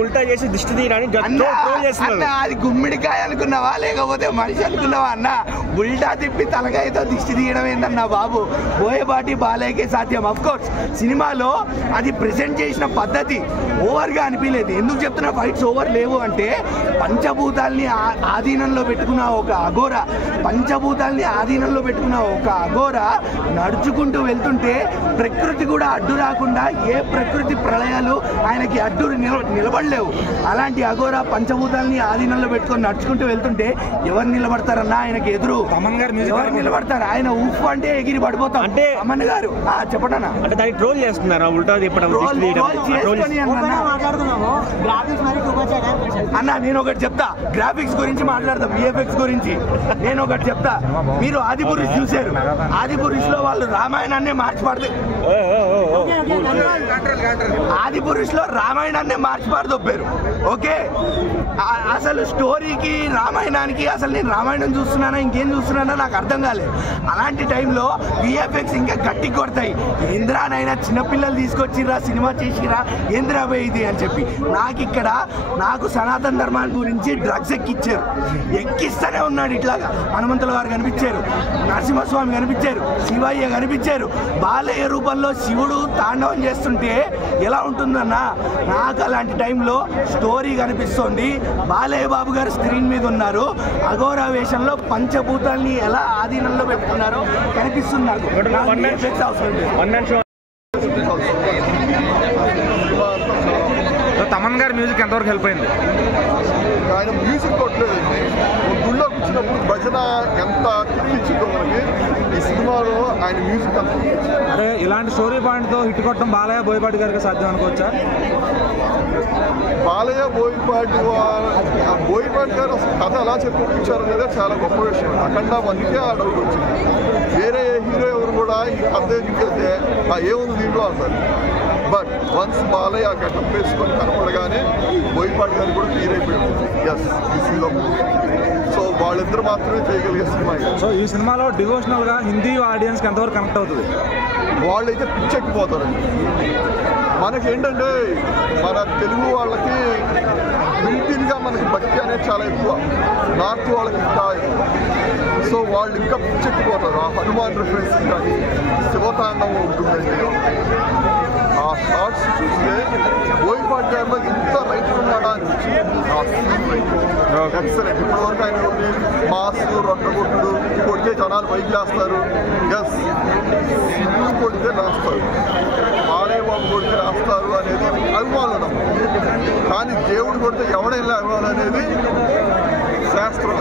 ఉల్టా చేసి దిష్టి తీయడానికి అది గుమ్మిడికాయ అనుకున్నావా లేకపోతే మనిషి అనుకున్నావా అన్న? ఉల్టా తిప్పి తలకాయతో దిష్టి తీయడం ఏంటన్నా బాబు? బోయపాటి బాలయ్యకే సాధ్యం. అఫ్ కోర్స్ సినిమాలో అది ప్రెజెంట్ చేసిన పద్ధతి ఓవర్గా అనిపించలేదు. ఎందుకు చెప్తున్నా ఫైట్స్ ఓవర్ లేవు అంటే, పంచభూతాల్ని ఆధీనంలో పెట్టుకున్న ఒక అఘోర, నడుచుకుంటూ వెళ్తుంటే ప్రకృతి కూడా అడ్డు రాకుండా ఏ ప్రకృతి ప్రళయాలు ఆయనకి అడ్డు నిలబడలేవు. అలాంటి అఘోర పంచభూతాల్ని ఆధీనంలో పెట్టుకొని నడుచుకుంటూ వెళ్తుంటే ఎవరు నిలబడతారన్నా ఆయనకి ఎదురు? ఎవరు నిలబడతారు? ఆయన ఊఫ్ అంటే ఎగిరి పడిపోతాం. అంటే అమన్ గారు చెప్పడన్నా అంటే దాన్ని ట్రోల్ చేస్తున్నారు. ఉల్టా తిప్పడం అన్న నేను ఒకటి చెప్తా, గ్రాఫిక్స్ గురించి మాట్లాడదాం, విఎఫ్ఎక్స్ గురించి నేను ఒకటి చెప్తా. మీరు ఆదిపురుష్ చూశారు, ఆదిపురుష్ లో వాళ్ళు రామాయణాన్నే మార్చి పారదొప్పారు. ఓకే, అసలు స్టోరీకి రామాయణానికి అసలు నేను రామాయణం చూస్తున్నానా ఇంకేం చూస్తున్నానా నాకు అర్థం కాలేదు. అలాంటి టైంలో విఎఫ్ఎక్స్ ఇంకా గట్టి కొడతాయి. ఏంద్రానైనా చిన్నపిల్లలు తీసుకొచ్చిరా సినిమా చేసిరా ఏంద్రా ఇది అని చెప్పి నాకు సనాతన ధర్మాన్ని గురించి డ్రగ్స్ ఎక్కిస్తూనే ఉన్నాడు. ఇట్లాగా హనుమంతుల వారు కనిపించారు, నరసింహస్వామి కనిపించారు, శివయ్య కనిపించారు. బాలయ్య రూపంలో శివుడు తాండవం చేస్తుంటే ఎలా ఉంటుందన్నా? నాకు అలాంటి టైంలో స్టోరీ కనిపిస్తోంది. బాలయ్య బాబు గారు స్క్రీన్ మీద ఉన్నారు, అఘోరా వేషంలో పంచభూతాల్ని ఎలా ఆధీనంలో పెట్టుకున్నారో కనిపిస్తుంది నాకు. తమన్ గారి మ్యూజిక్ ఎంతవరకు హెల్ప్ అయింది? ఆయన మ్యూజిక్ కొట్టలేదండి. గుళ్ళో కూర్చున్నప్పుడు భజన ఎంత ఇచ్చిందో మనకి ఈ సినిమాలో ఆయన మ్యూజిక్ అంత. అంటే ఇలాంటి స్టోరీ పాయింట్తో హిట్ కొట్టడం బాలయ్య బోయపాటి గారికి సాధ్యం అనుకోవచ్చా? బాలయ్య బోయపాటి గారు అసలు కథ ఎలా చెప్పుకొచ్చారు అనేది చాలా గొప్ప విషయం. అఖండ వన్కే ఆ డౌట్ వచ్చింది. వేరే హీరో ఎవరు కూడా ఈ కథ ఎన్నికెళ్తే ఏముంది దీంట్లో అంటారు. బట్ వన్స్ బాలయ్య గడ్డం వేసుకొని కనపడగానే బోయపాటి గారు కూడా క్లియర్ అయిపోయాడు. ఎస్, ఈ సినిమా. సో వాళ్ళిద్దరు మాత్రమే చేయగలిగే సినిమా. సో ఈ సినిమాలో డివోషనల్గా హిందీ ఆడియన్స్కి ఎంతవరకు కనెక్ట్ అవుతుంది? వాళ్ళైతే పిచ్చెక్కిపోతారండి. మనకేంటంటే మన తెలుగు వాళ్ళకి మిలిటరీగా మనకి భక్తి అనేది చాలా ఎక్కువ, నార్త్ వాళ్ళకి ఇంకా. సో వాళ్ళు ఇంకా పిచ్చెక్కిపోతారు. ఆ హనుమాన్ రిఫరెన్స్ కానీ శివతాండవం ఉంటుందండి. ఆ షార్ట్స్ చూస్తే బోయపాటి గారిలో ఇంత రైట్ ఉన్నాడా అనిపించింది. ఎక్సలెంట్. ఇప్పటివరకు ఆయన మాస్ రొట్టగొట్టుడు కొడితే జనాలు బైక్ వేస్తారు. ఎస్, సిద్ధు కొడితే రాస్తారు, బాలయ్య బాబు కొడితే రాస్తారు అనేది అభిమానం. కానీ దేవుడు కొడితే ఎవడైనా అభిమానం అనేది శాస్త్రం.